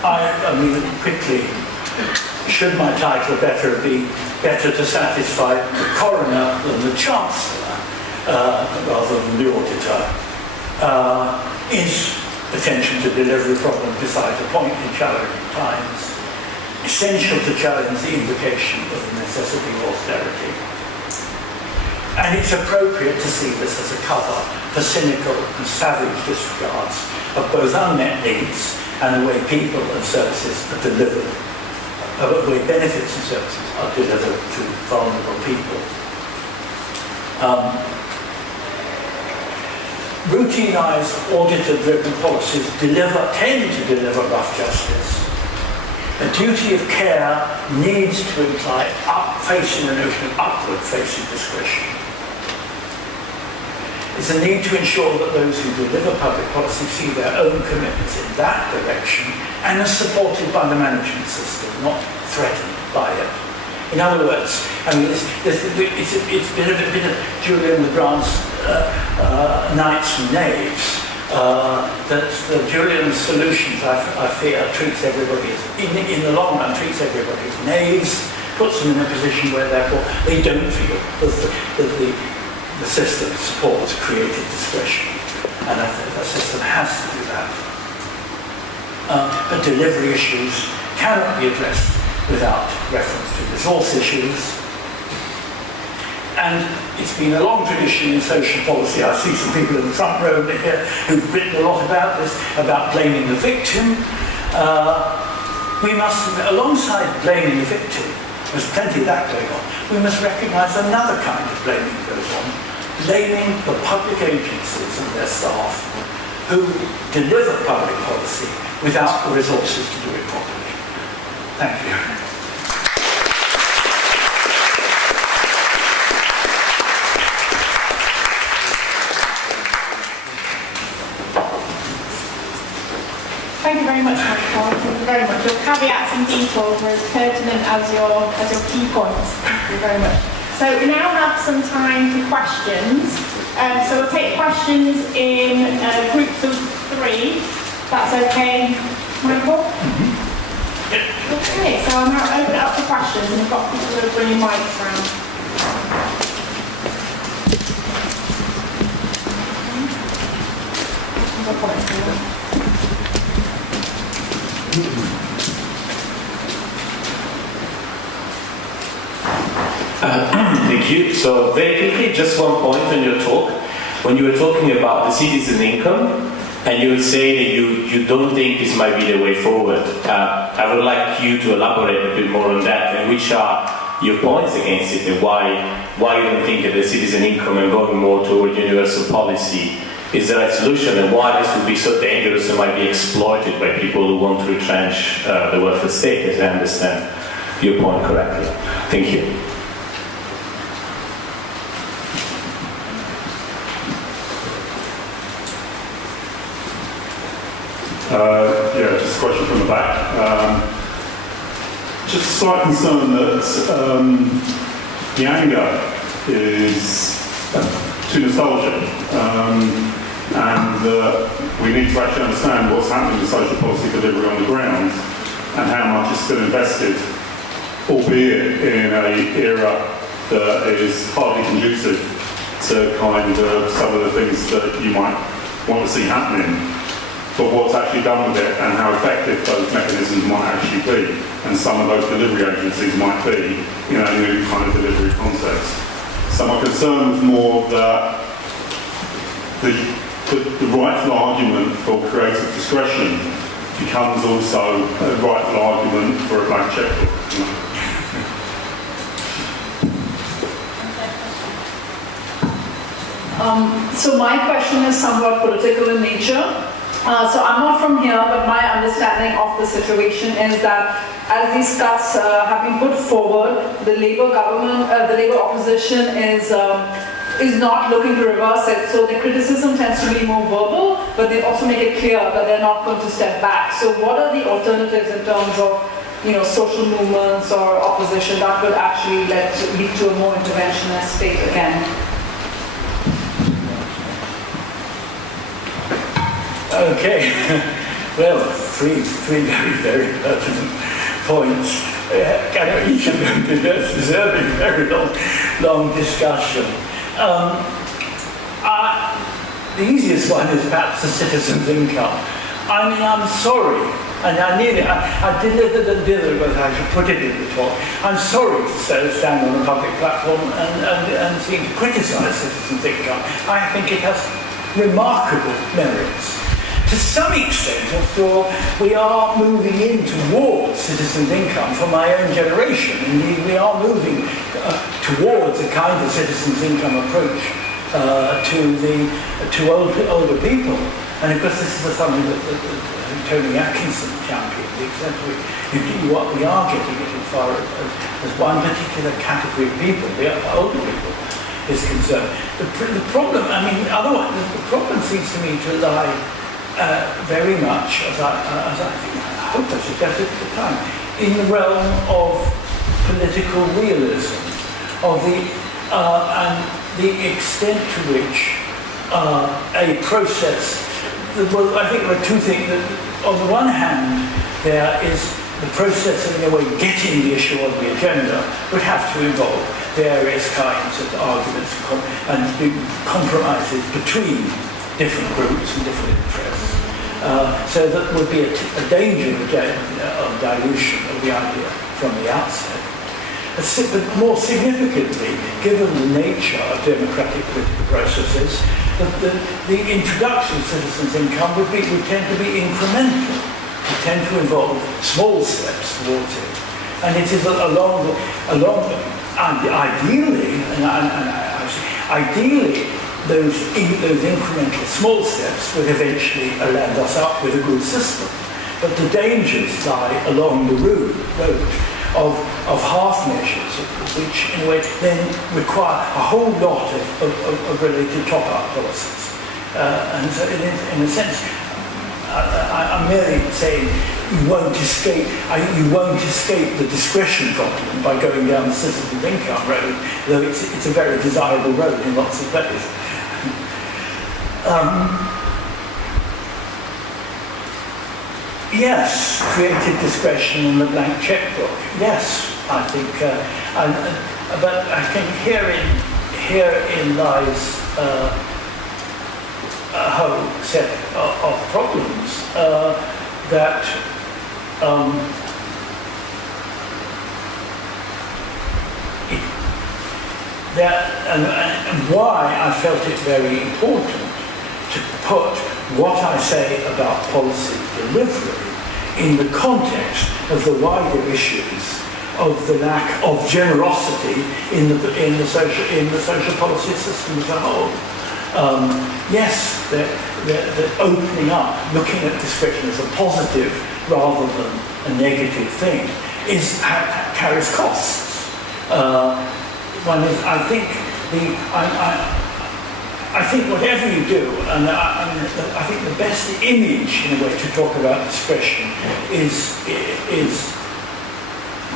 I mean, quickly, should my title be better to satisfy the coroner than the chancellor, rather than the auditor, is attention to delivery problem beside the point in challenging times, essential to challenge the invocation of the necessity of austerity. And it's appropriate to see this as a cover for cynical and savage disregards of both unmet needs and the way people and services are delivered, the way benefits and services are delivered to vulnerable people. Routinized, auditor-driven policies tend to deliver rough justice. A duty of care needs to imply facing the notion of upward-facing discretion. It's a need to ensure that those who deliver public policy see their own commitments in that direction and are supported by the management system, not threatened by it. In other words, I mean, it's been a bit of Julian Legrand's Knights and Knaves, that Julian's solutions, I fear, treats everybody, in the long run, treats everybody as knaves, puts them in a position where, therefore, they don't feel that the system supports creative discretion. And I think the system has to do that. But delivery issues cannot be addressed without reference to resource issues. And it's been a long tradition in social policy. I see some people in the front row here who've written a lot about this, about blaming the victim. We must, alongside blaming the victim, there's plenty of that going on, we must recognise another kind of blaming goes on, blaming the public agencies and their staff who deliver public policy without the resources to do it properly. Thank you. Thank you very much, Michael. Thank you very much. Your caveats and details were as pertinent as your key points. Thank you very much. So we now have some time for questions. So we'll take questions in groups of 3. That's okay, Michael? Mm-hmm. Okay, so I'll now open it up for questions, and we've got people who are bringing mics around. Thank you. So very quickly, just one point on your talk. When you were talking about the citizen income, and you would say that you don't think this might be the way forward. I would like you to elaborate a bit more on that, and which are your points against it, and why you don't think that the citizen income and going more toward universal policy is the right solution, and why this would be so dangerous and might be exploited by people who want to retrench the welfare state, as I understand your point correctly. Thank you. Just a question from the back. Just a slight concern that the anger is too nostalgic, and we need to actually understand what's happening with social policy delivery on the ground and how much is still invested, albeit in an era that is hardly conducive to kind of some of the things that you might want to see happening. But what's actually done with it and how effective those mechanisms might actually be, and some of those delivery agencies might be in a new kind of delivery context. So my concern was more that the rightful argument for creative discretion becomes also a rightful argument for a blank checkbook. You know. So my question is somewhat political in nature. So I'm not from here, but my understanding of the situation is that as these cuts have been put forward, the Labour government, the Labour opposition is not looking to reverse it. So the criticism tends to be more verbal, but they also make it clear that they're not going to step back. So what are the alternatives in terms of, social movements or opposition that would actually lead to a more interventionist state again? Okay, well, three very, very pertinent points. Each of them deserving very long discussion. The easiest one is perhaps the citizen's income. I mean, I'm sorry, and I delivered but I should put it in the talk. I'm sorry to stand on a public platform and seem to criticise citizens' income. I think it has remarkable merits. To some extent, after all, we are moving in towards citizens' income for my own generation. Indeed, we are moving towards a kind of citizens' income approach to older people. And of course, this is something that Tony Atkinson championed, the extent to which what we are getting it as far as one particular category of people, the older people, is concerned. The problem, the problem seems to me to lie very much, as I hope I suggested at the time, in the realm of political realism, of and the extent to which a process. Well, I think there are two things. On the one hand, there is the process of, in a way, getting the issue on the agenda would have to involve various kinds of arguments and compromises between different groups and different interests. So that would be a danger of dilution of the idea from the outset. But more significantly, given the nature of democratic political processes, the introduction of citizens' income would tend to be incremental. It tend to involve small steps towards it. And it is along ideally, those incremental small steps would eventually land us up with a good system. But the dangers lie along the road of half measures, which in a way then require a whole lot of related top-up policies. And so in a sense, I'm merely saying you won't escape the discretion problem by going down the citizens' income road, though it's a very desirable road in lots of places. Yes, creative discretion in the blank checkbook. Yes, I think, but I think herein lies a whole set of problems that and why I felt it very important to put what I say about policy delivery in the context of the wider issues of the lack of generosity in the social policy system as a whole. Yes, the opening up, looking at discretion as a positive rather than a negative thing, carries costs. I think whatever you do, and I think the best image in a way to talk about discretion is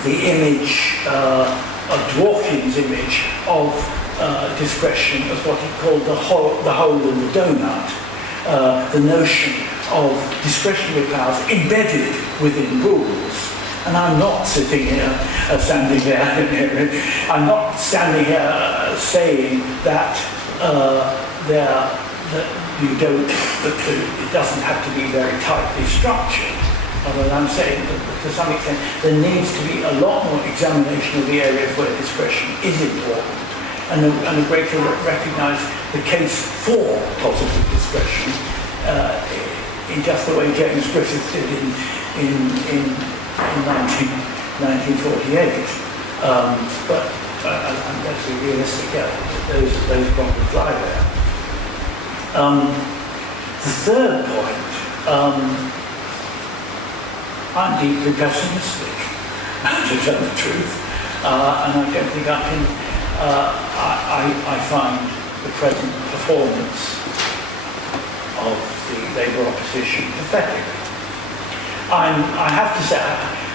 the image of Dworkin's image of discretion as what he called the hole in the donut, the notion of discretionary powers embedded within rules. And I'm not sitting here, standing here, I'm not standing here saying that it doesn't have to be very tightly structured. Although I'm saying that to some extent there needs to be a lot more examination of the areas where discretion is important, and a greater recognise the case for positive discretion in just the way James Griffith did in 1948. But let's be realistic, yeah, those problems lie there. The third point, I'm deeply pessimistic, to tell the truth, and I don't think I can. I find the present performance of the Labour opposition pathetic. I have to say,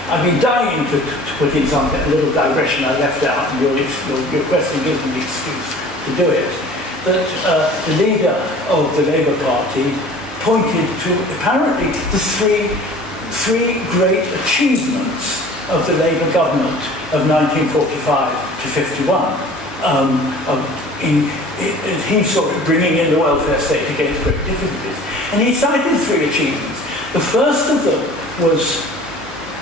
I've been dying to put in something, a little digression I left out, and your question gives me the excuse to do it. That the leader of the Labour Party pointed to apparently the three great achievements of the Labour government of 1945 to 51. He saw it bringing in the welfare state against great difficulties. And he cited three achievements. The first of them was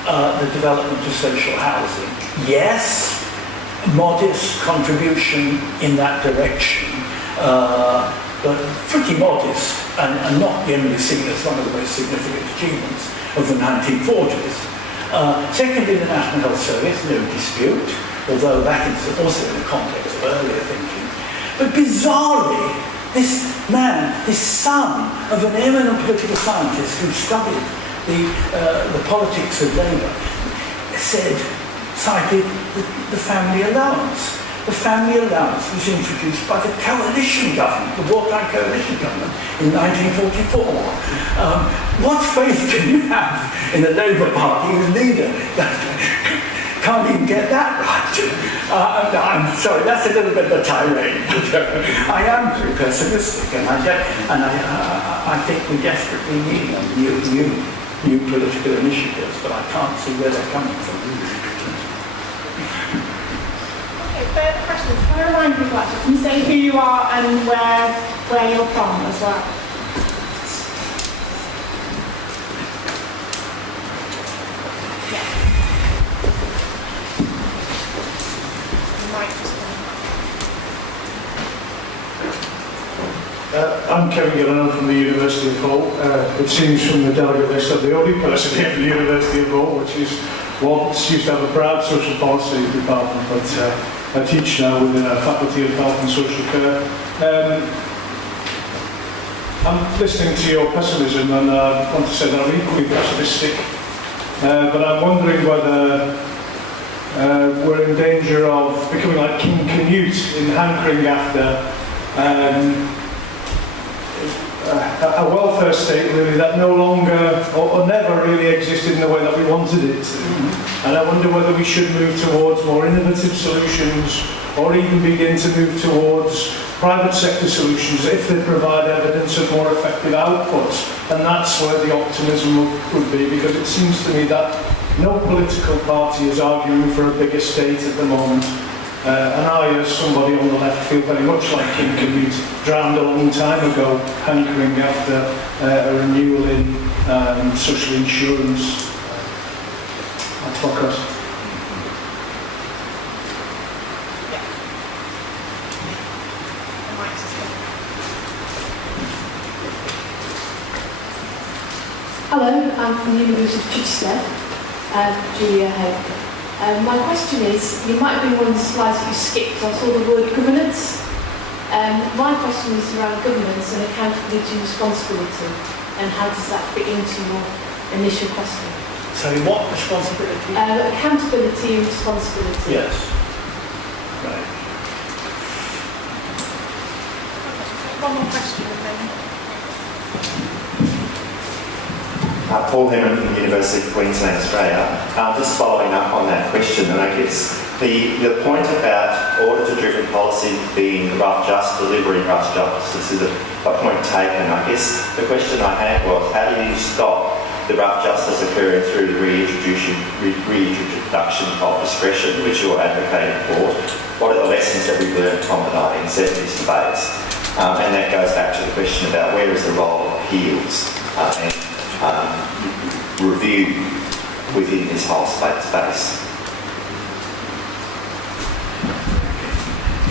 the development of social housing. Yes, modest contribution in that direction, but pretty modest and not generally seen as one of the most significant achievements of the 1940s. Secondly, the National Health Service, no dispute, although that is also in the context of earlier thinking. But bizarrely, this man, this son of an eminent political scientist who studied the politics of Labour, cited the family allowance. The family allowance was introduced by the coalition government, the wartime coalition government, in 1944. What faith can you have in the Labour Party whose leader can't even get that right? I'm sorry, that's a little bit of a tirade. I am very pessimistic, and I think we desperately need new political initiatives, but I can't see where they're coming from. Okay, further questions? Can I remind people actually, can you say who you are and where you're from as well? I'm Kevin Gillen from the University of Hull. It seems from the delegate list I'm the only person here from the University of Hull, which is once used to have a proud social policy department, but I teach now within a faculty of health and social care. I'm listening to your pessimism, and I want to say that I'm equally pessimistic, but I'm wondering whether we're in danger of becoming like King Canute in hankering after a welfare state really that no longer or never really existed in the way that we wanted it to. And I wonder whether we should move towards more innovative solutions or even begin to move towards private sector solutions if they provide evidence of more effective outputs. And that's where the optimism would be, because it seems to me that no political party is arguing for a bigger state at the moment. And I, as somebody on the left, feel very much like King Canute, drowned a long time ago, hankering after a renewal in social insurance. That's my question. Hello, I'm from the University of Chichester, Julia Hay. My question is, you might have been one of the slides that you skipped, I saw the word governance. My question is around governance and accountability and responsibility, and how does that fit into your initial question? Sorry, what responsibility? Accountability and responsibility. Yes. Right. One more question, and then. Paul Hemman from the University of Queensland, Australia. Just following up on that question, and I guess the point about auditor-driven policy being rough just, delivering rough justice is a point taken. I guess the question I had was, how do you stop the rough justice occurring through the reintroduction of discretion, which you're advocating for? What are the lessons that we've learned from the 1970s debates? And that goes back to the question about where is the role of appeals and review within this whole space.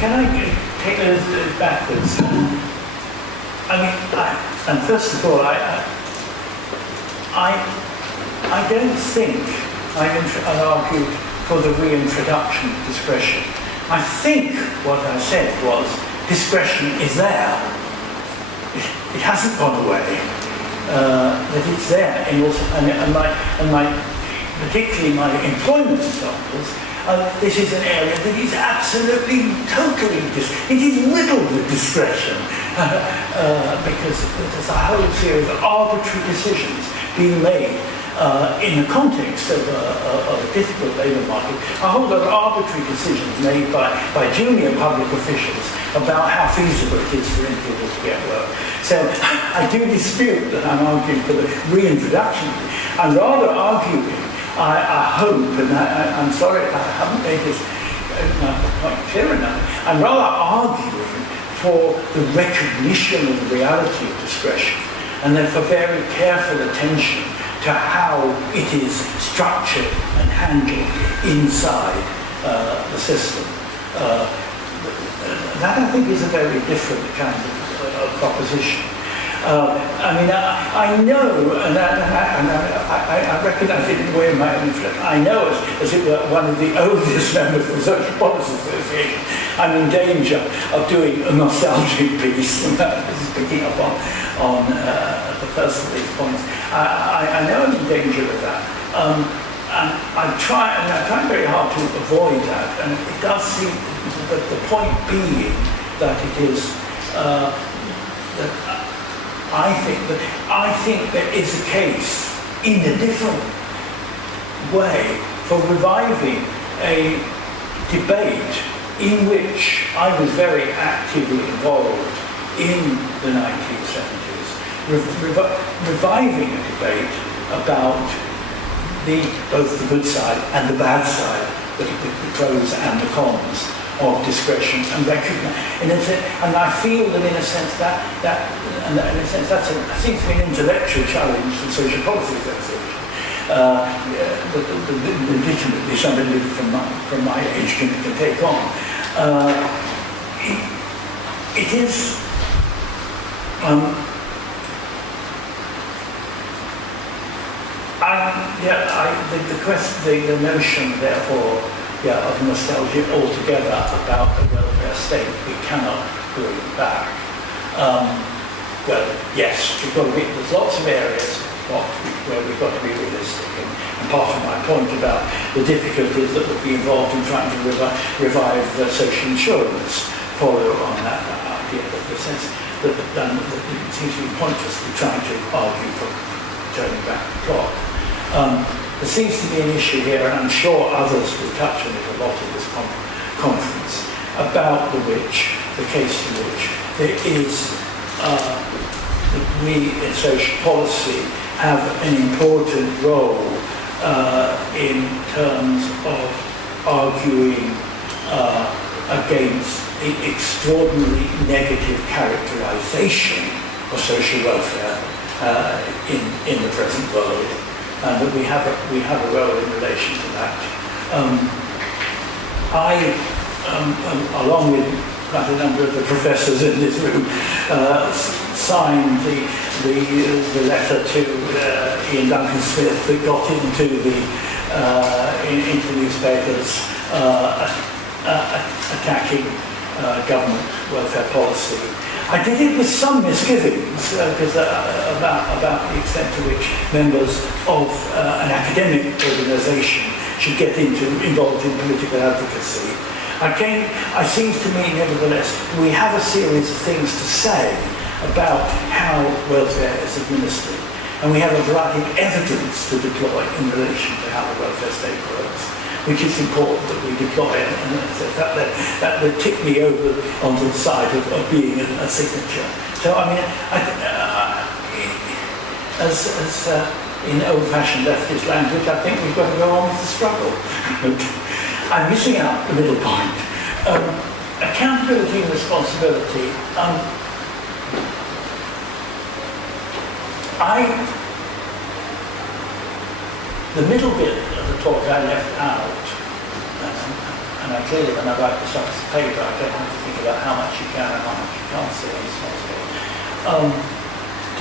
Can I take those backwards? I mean, and first of all, I don't think I argued for the reintroduction of discretion. I think what I said was discretion is there. It hasn't gone away. That it's there, and particularly my employment examples. This is an area that is absolutely, totally, it is riddled with discretion because there's a whole series of arbitrary decisions being made in the context of a difficult labour market, a whole lot of arbitrary decisions made by junior public officials about how feasible it is for individuals to get work. So I do dispute that I'm arguing for the reintroduction. I'm rather arguing, I hope, and I'm sorry if I haven't made this quite clear enough, I'm rather arguing for the recognition of the reality of discretion and then for very careful attention to how it is structured and handled inside the system. That I think is a very different kind of proposition. I know, and I recognise it in a way in my own influence. I know, as it were, one of the oldest members of the Social Policy Association, I'm in danger of doing a nostalgic piece, and this is picking up on the first of these points. I know I'm in danger of that. And I'm trying very hard to avoid that, and it does seem that the point being that it is that I think there is a case in a different way for reviving a debate in which I was very actively involved in the 1970s, reviving a debate about both the good side and the bad side, the pros and the cons of discretion, and recognize, and I feel that in a sense that seems to be an intellectual challenge to the Social Policy Association. Legitimately, somebody from my age can take on. It is. The notion, therefore, of nostalgia altogether about the welfare state, we cannot bring back. Well, yes, there's lots of areas where we've got to be realistic, and part of my point about the difficulties that would be involved in trying to revive social insurance follow on that idea that the sense that it seems to be pointless to trying to argue for turning back the clock. There seems to be an issue here, and I'm sure others will touch on it a lot in this conference, about the case in which there is, that we in social policy have an important role in terms of arguing against the extraordinarily negative characterization of social welfare in the present world. And that we have a role in relation to that. I, along with quite a number of the professors in this room, signed the letter to Ian Duncan Smith that got into the newspapers attacking government welfare policy. I did it with some misgivings about the extent to which members of an academic organisation should get involved in political advocacy. It seems to me, nevertheless, we have a series of things to say about how welfare is administered, and we have a variety of evidence to deploy in relation to how the welfare state works, which is important that we deploy, and that would tip me over onto the side of being a signature. So, I mean, as in old-fashioned leftist language, I think we've got to go on with the struggle. I'm missing out the middle point. Accountability and responsibility. The middle bit of the talk I left out, and I clearly, when I write this up as a paper, I don't have to think about how much you can and how much you can't say on responsibility,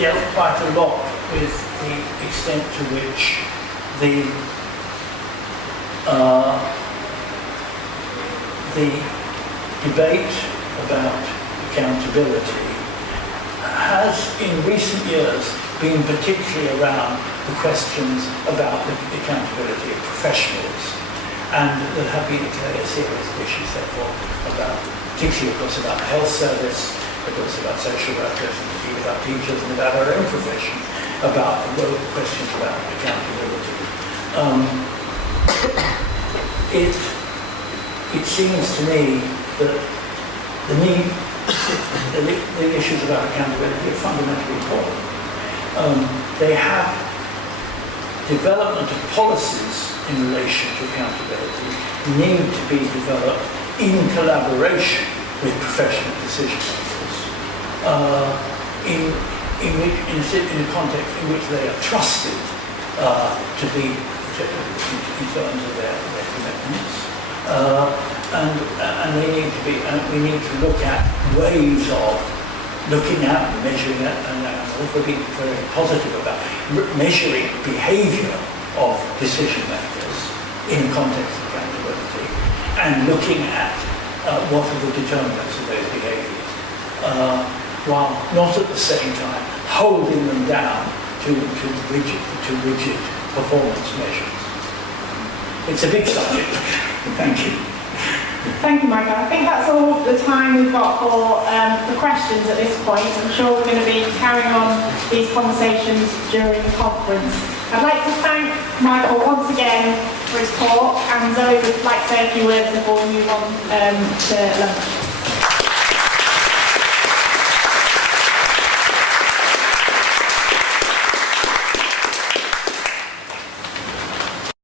dealt quite a lot with the extent to which the debate about accountability has in recent years been particularly around the questions about the accountability of professionals, and there have been a series of issues therefore about, particularly of course about the health service, but also about social workers and indeed about teachers and about our own profession, about the questions about accountability. It seems to me that the issues about accountability are fundamentally important. They have development of policies in relation to accountability need to be developed in collaboration with professional decision makers in a context in which they are trusted to be in terms of their commitments. And we need to look at ways of looking at, measuring it, and also being very positive about measuring behaviour of decision makers in the context of accountability, and looking at what are the determinants of those behaviours, while not at the same time holding them down to rigid performance measures. It's a big subject. Thank you. Thank you, Michael. I think that's all the time we've got for questions at this point. I'm sure we're going to be carrying on these conversations during the conference. I'd like to thank Michael once again for his talk, and Zoe would like to say a few words before we move on to lunch.